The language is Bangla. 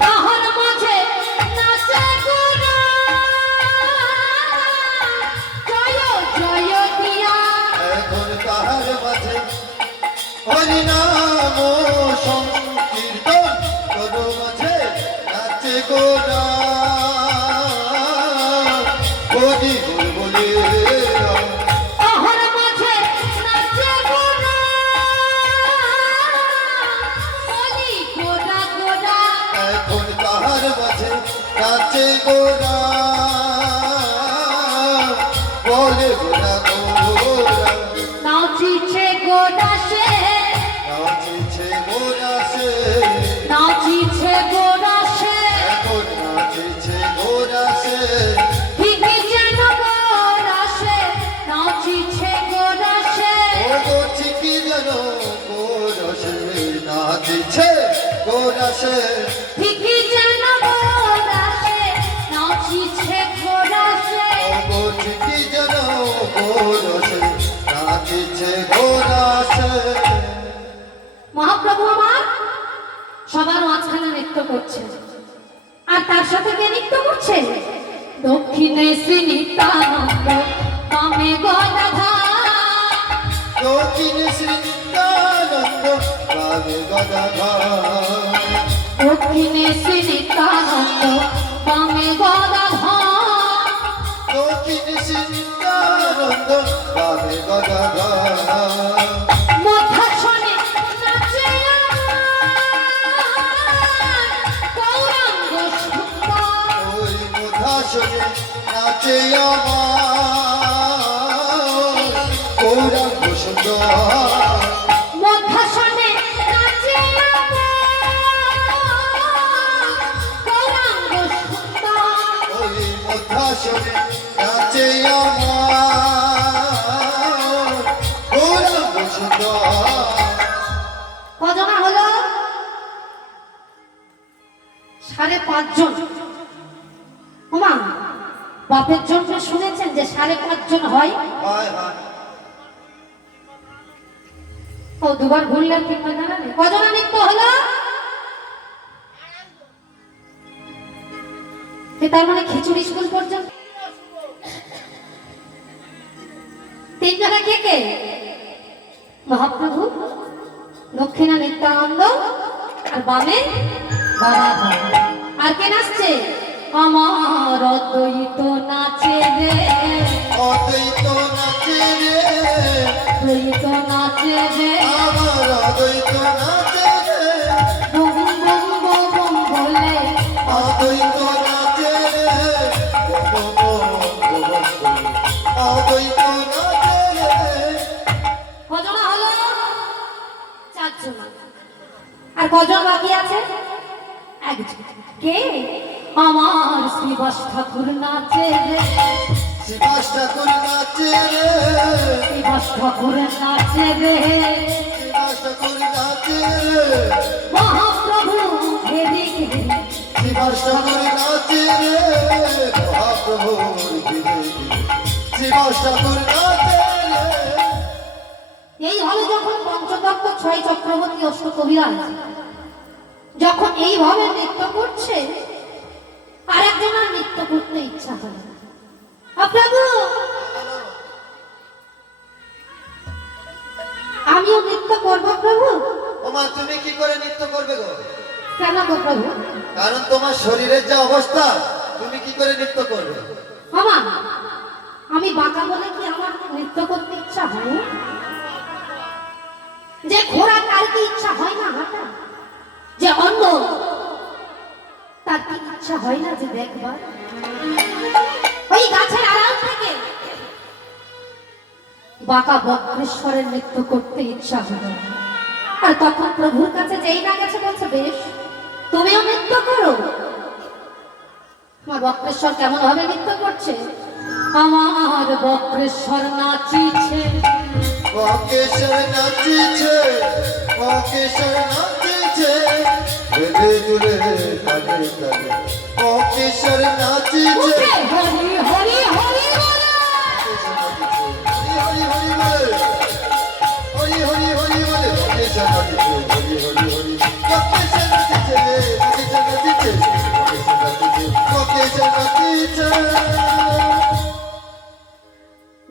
তাহার মাঝে নাচে গোরা জয় জয় দিয়া এখন তাহার মাঝে হরিনাম সংকীর্তন তোর মাঝে নাচে গোরা হরি বল বলে তাহার মাঝে নাচে গোরা বলি গোরা গোরা এখন তাহার মাঝে নাচে গোরা বলে গোরা গোরা নাচিছে গোরা সে নাচিছে গোরা সে নাচিছে গোরা সে এখন নাচিছে গোরা সে ঠিকই যেন গোরা সে নাচিছে গোরা সে ওগো ঠিকই যেন গোরা সে নাচিছে গোরা সে ঠিকই যেন গোরা সে নাচিছে গোরা সে ওগো ঠিকই যেন গোরা সে নাচিছে গোরা সে মহাপ্রভু আমার সবার মাঝখানে নৃত্য করছে আর তার সাথে কে নৃত্য করছে দক্ষিণে শ্রী নিত্যানন্দ বামে গদাধর দক্ষিণে শ্রী নিত্যানন্দ রামে গদাধর দক্ষিণে শ্রী নিত্যানন্দ বামে গদাধর দক্ষিণে শ্রী নিত্যানন্দ রামে গদাধর মধ্যাসনে নাচে গৌরাঙ্গ সুন্দর ওই মধ্যাসনে নাচে আমার গৌরাঙ্গ সুন্দর মধ্যাসনে নাচে গৌরাঙ্গ সুন্দর ওই মধ্যাসনে নাচে আমার গৌরাঙ্গ সুন্দর কজনা হলো 5.5 জন ওমা বাপের জন্য শুনেছেন যে 5.5 জন হয় হায় হায় ও দুবার ঘুরলেন ঠিক না জানেন কজনা নৃত্য হলো তার মানে খিচুড়ি স্কুল পর্যন্ত 3 জনে কে কে মহাপ্রভু দক্ষিণা নিত্যানন্দ আর বামে গদাধর আর কে নাচছে আমার অদ্বৈত নাচে রে অদ্বৈত নাচে রে দ্বৈত নাচে রে আমার অদ্বৈত নাচে রে বুম বুম বুম বুম বলে অদ্বৈত নাচে রে অদ্বৈত নাচে রে কজনা হলো 4 জন আর কজন বাকি আছে একজন কে আমার শ্রীবাস ঠাকুর নাচে রে শিবাস ঠাকুর নাচে রে শ্রীবাস ঠাকুর নাচে রে শিবাস ঠাকুর নাচে রে মহাপ্রভু ঘেরি ঘেরি শিবাস ঠাকুর নাচে রে মহাপ্রভুর ধীরে ধীরে শিবাস ঠাকুর নাচে রে এইভাবে যখন পঞ্চতত্ত্ব 6 চক্রবর্তী অষ্টকবিরাজ যখন এইভাবে নৃত্য করছে আরেকজনের নৃত্য করতে ইচ্ছা হয় প্রভু আমিও নৃত্য করব প্রভু ওমা তুমি কি করে নৃত্য করবে গো কেন গো প্রভু কারণ তোমার শরীরের যা অবস্থা তুমি কি করে নৃত্য করবে মামা আমি বাঁকা বলে কি আমার নৃত্য করতে ইচ্ছা হয় না? যে ঘোড়া তার কি ইচ্ছা হয় না হাঁটা যে অন্ধ তার কি ইচ্ছা হয় না যে দেখবার ওই গাছের আড়াল থেকে বাঁকা বক্রেশ্বরের নৃত্য করতে ইচ্ছা হলো আর তখন প্রভুর কাছে যেই না গেছে বলছে বেশ তুমিও নৃত্য করো আমার বক্রেশ্বর কেমন ভাবে নৃত্য করছে আমার বক্রেশ্বর নাচিছে বকেশ্বর নাচিছে বকেশ্বর নাচিছে বেঁধে জুড়ে তালে তালে বকেশ্বর নাচিছে উঠে হরি হরি হরি বলে হরি হরি বলে হরি হরি হরি বলে বকেশ্বর নাচিছে হরি হরি হরি চাই